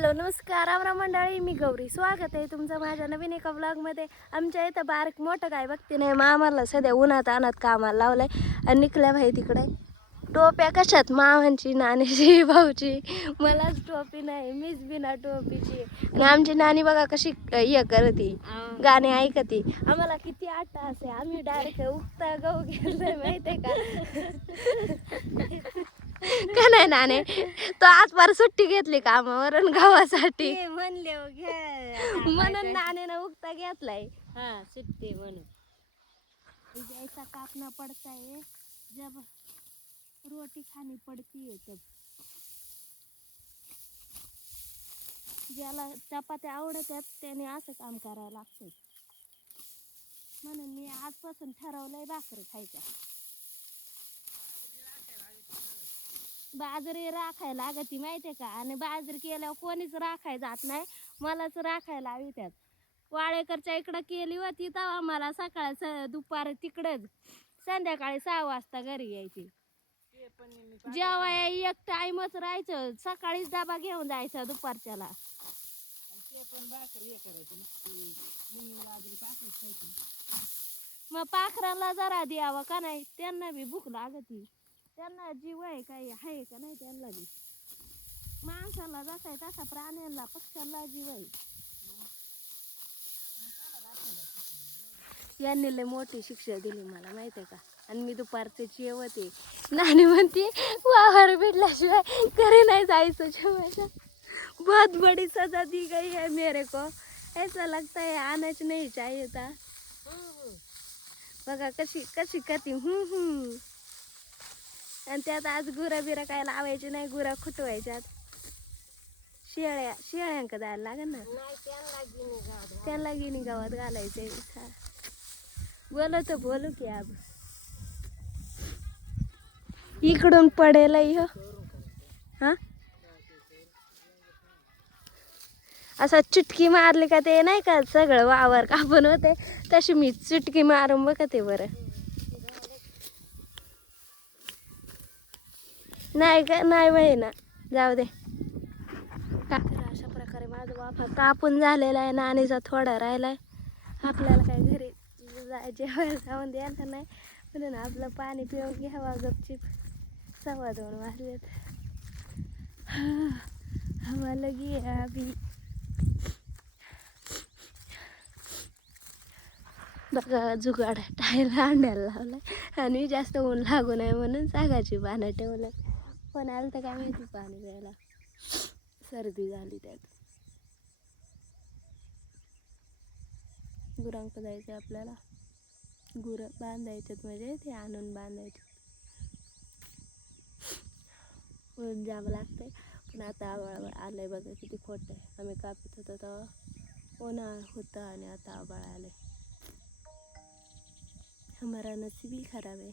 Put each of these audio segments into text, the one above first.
Hello नमस्कार रामराम मंडळी, मी गौरी. स्वागत आहे तुमचं माझ्या नवीन एका व्लॉगमध्ये. आमच्या इथं बारीक मोठं काय बघते नाही, मामाला सध्या उन्हात आणत कामाला लावलंय आणि निघल्या भाई तिकडे. टोप्या कशात? मामांची, नानीची, भाऊची. मलाच टोपी नाही, मीच बिना टोपीची. आणि आमची नानी बघा कशी हे करते, गाणे ऐकते. आम्हाला किती आट्टास आहे, आम्ही डायरेक्ट उगता गहू घेतलाय माहितीये का? का नाही नाने, तो आज फार सुट्टी घेतली कामावरून गावासाठी म्हणले म्हणून नानेनं उगता घेतलाय. हा सुट्टी म्हणून ऐसा कापना पड़ता है जब रोटी खानी पड़ती है तब. ज्याला चपात्या आवडतात त्याने असं काम करायला लागतं. म्हणून मी आजपासून ठरवलंय भाकरी खायच्या. बाजरी राखायला लागती माहितीये का? आणि बाजरी केल्यावर कोणीच राखाय जात नाही, मलाच राखायला हवी. त्यात वाळेकरच्या इकडं केली होती तेव्हा मला सकाळ दुपार तिकडच, संध्याकाळी 6 वाजता घरी यायची. जेव्हा एक टाइमच राहायचं, सकाळीच डबा घेऊन जायचा दुपारच्याला. मग पाखराला जरा द्यावं का नाही, त्यांना बी भूक लागती. त्यांना जीव आहे काही आहे का नाही? त्यांना बी माणसाला जसा आहे तसा प्राण्यांना पक्ष्यांना जीव आहे. यांनी लय मोठी शिक्षा दिली मला माहिती आहे का? आणि मी दुपारचे जेवते, नानी म्हणते वावर भेटल्याशिवाय घरी नाही जायचं जेवायला. बहुत बड़ी सजा दी गई है मेरे को, ऐसा लगता है आनाच नहीं चाहिए था. बघा कशी कशी करते. आणि त्यात आज गुरा बिरा काय लावायचे नाही, गुरा खुटवायच्यात. शेळ्यांक जायला लागेल ना, त्यांना गिनी गावात घालायचंय. बोलो तो बोलू की अब इकडून पडेल हो. हा असं चुटकी मारली का ते नाही का सगळं वावर कापून होते, तशी मी चुटकी मारून बघते बरं. नाही का? नाही बाई ना, जाऊ दे. अशा प्रकारे माझा वाफा कापून झालेला आहे, नानीचा थोडा राहिलाय. आपल्याला काय घरी जेवायला जाऊन द्यायचं नाही, म्हणून आपलं पाणी पिऊन घ्यावा गपचीप. 2:15 वाजलेत. हवा लगी अभी. बघा जुगाड टायला अंड्याला लावलाय आणि जास्त ऊन लागू नये म्हणून सागाची पानं ठेवलं. पण आलं तर काय माहिती पाणी प्यायला, सर्दी झाली. त्यात गुरांक जायचं आपल्याला, गुरं बांधायच्यात म्हणजे ते आणून बांधायचे. ऊन जावं लागतंय. पण आता आभाळ आलंय बघा किती खोटं आहे. आम्ही कापत होतो तेव्हा उन्हाळा होतं आणि आता आभाळ आलंय. हमारा नसीब ही खराब आहे.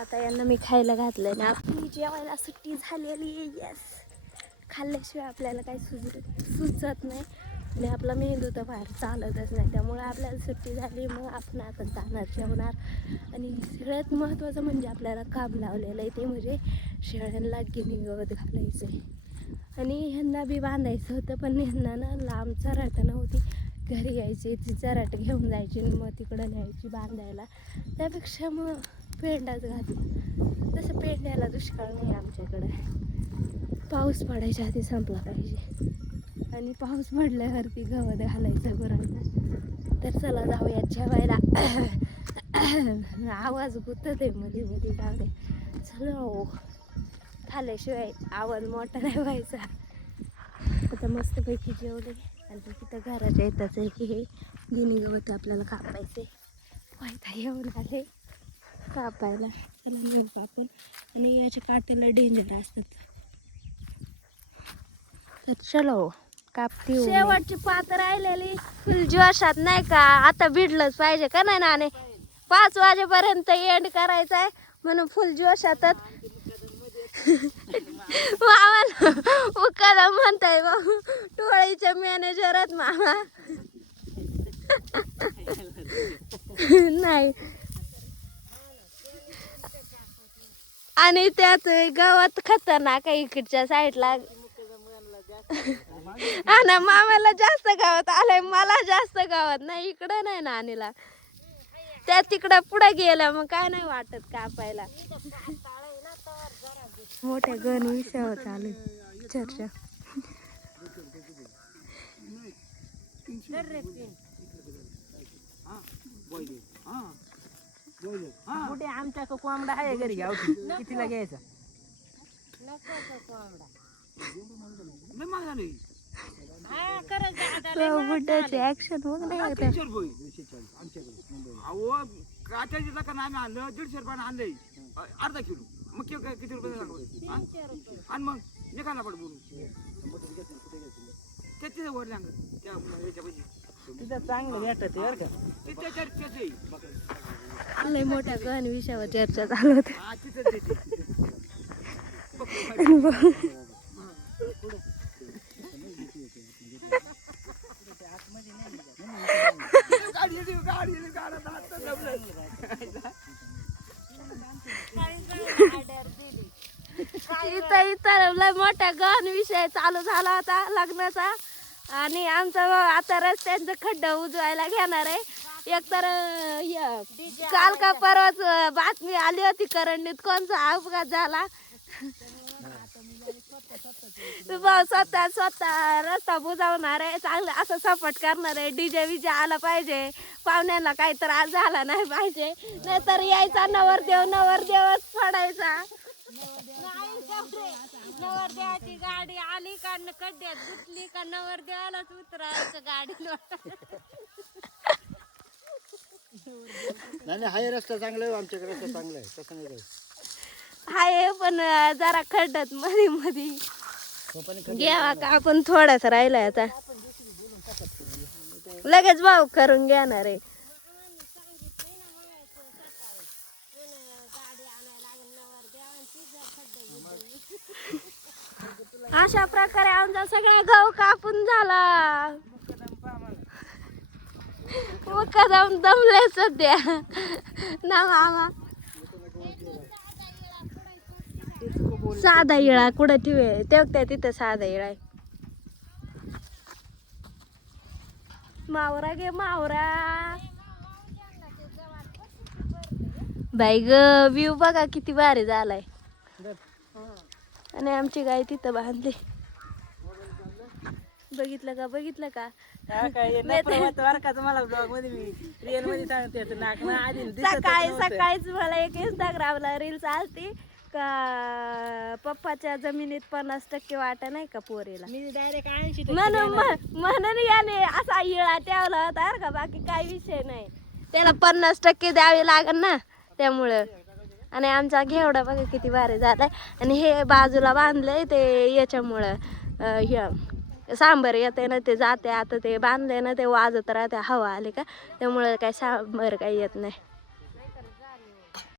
आता यांना मी खायला घातलंय ना, आपली जेवायला सुट्टी झालेली. येस, खाल्ल्याशिवाय आपल्याला काही सुचत नाही आणि आपला मेंदू तर बाहेर चालतच नाही. त्यामुळे आपल्याला सुट्टी झाली, मग आपण आता जाणार जेवणार. आणि सगळ्यात महत्त्वाचं म्हणजे आपल्याला काम लावलेलं आहे, ते म्हणजे शेळ्यांना गिनी गवत घालायचं आहे आणि ह्यांना बी बांधायचं होतं. पण ह्यांना ना लांब चराट नव्हती, घरी यायची ती चराट घेऊन जायची आणि मग तिकडं न्यायची बांधायला. त्यापेक्षा मग पेंडाच घातला. तसं पेंड्याला दुष्काळ नाही आमच्याकडे, पाऊस पडायच्या आधी संपला पाहिजे आणि पाऊस पडल्यावरती गवत घालायचं गुरांना. तर चला जाऊया जेवायला. आवाज गुतत आहे मध्ये मध्ये, जाऊ दे. चलो, खाल्ल्याशिवाय आवाज मोठा नाही व्हायचा. आता मस्तपैकी जेवले आणि तिथं घराच्या येताच आहे की हे गिनी गवत आपल्याला कापायचे. वायता येऊन आले कापायला. त्याला नेऊ कापून, आणि याच्या काट्याला डेंजर असतात. तर चलो कापते. शेवटची पात राहिलेली फुल जोशात नाही का, आता भिडलंच पाहिजे का नाही नाने? 5 वाजेपर्यंत एंड करायचा आहे म्हणून फुल जोशातच. मामा उकाला म्हणताय बाबू, टोळीचे मॅनेजरच मामा. नाही, आणि त्यात गावात खतरनाक आहे इकडच्या साईडला. हा ना, मामाला जास्त गावात आलंय, मला जास्त गावात नाही. इकडं नाही ना आणीला, त्या तिकडं पुढे गेल्या मग काय नाही वाटत कापायला. मोठ्या गण विषयावर चालू चर्चा. कुठे आमच्या कोंबडा आहे घरी गावठी, कितीला घ्यायचा? बुड्याची ऍक्शन बघ नाही आता. अहो काट्याची जखम आम्ही आणलं 150 रुपयानं आणलंय अर्धा किलो. मग किती रुपये आणि मग निघाला पड बोलून त्याचे वर लागलं त्या याच्यापाशी तिथं चांगलं भेटत बरं का. ते त्याच्या त्याचे लय मोठ्या गण विषयावर चर्चा चालू होती. हा तिथं देते इथं लय मोठा गण विषय चालू झाला होता लग्नाचा. आणि आमचा आता रस्त्यांचं खड्डा उजवायला घेणार आहे. एकतर काल का परवाच बातमी आली होती करंडीत कोणचा अपघात झाला. स्वतः रस्ता बुजवणार आहे, चांगलं असं सपोर्ट करणार आहे. डीजे विजे आला पाहिजे, पाहुण्यांना काही त्रास झाला नाही पाहिजे. नाहीतर यायचा नवरदेवच पडायचा. नवरदेवाची गाडी आली का खड्ड्यात गुतली का नवरदेवालाच उतरायचं गाडीला. नाही हाय रस्ता चांगला आहे, आमच्याकडे रस्ता चांगला आहे, तसं नाही हाय पण जरा खड्ड्यात मध्ये मध्ये घ्यावा का आपण थोडाच राहिलाय आता. लगेच भाऊ करून घेणार आहे. अशा प्रकारे आमचा सगळे गहू कापून झाला. मुक्कादम दमले सध्या ना मामा. साधा इळा कुठं ठेवे तेवढ्या तिथं साधा इळा आहे. मावरा गे मावरा. बाई ग व्ह्यू बघा किती भारी झालाय. आणि आमची गाय तिथं बांधली. बघितलं का सकाळीच मला एक इंस्टाग्रामला रील्स आलती का पप्पाच्या जमिनीत 50% वाटा नाही का पोरीला. म्हणून याने असा इळा ठेवला होता का. बाकी काही विषय नाही, त्याला 50% द्यावे लागेल ना त्यामुळं. आणि आमचा घेवडा बघा किती भारी झालाय. आणि हे बाजूला बांधलंय ते याच्यामुळं सांबर येते ना ते जाते. आता ते बांधले ना ते वाजत राहते हवा आली का, त्यामुळं काय सांबर काही येत नाही.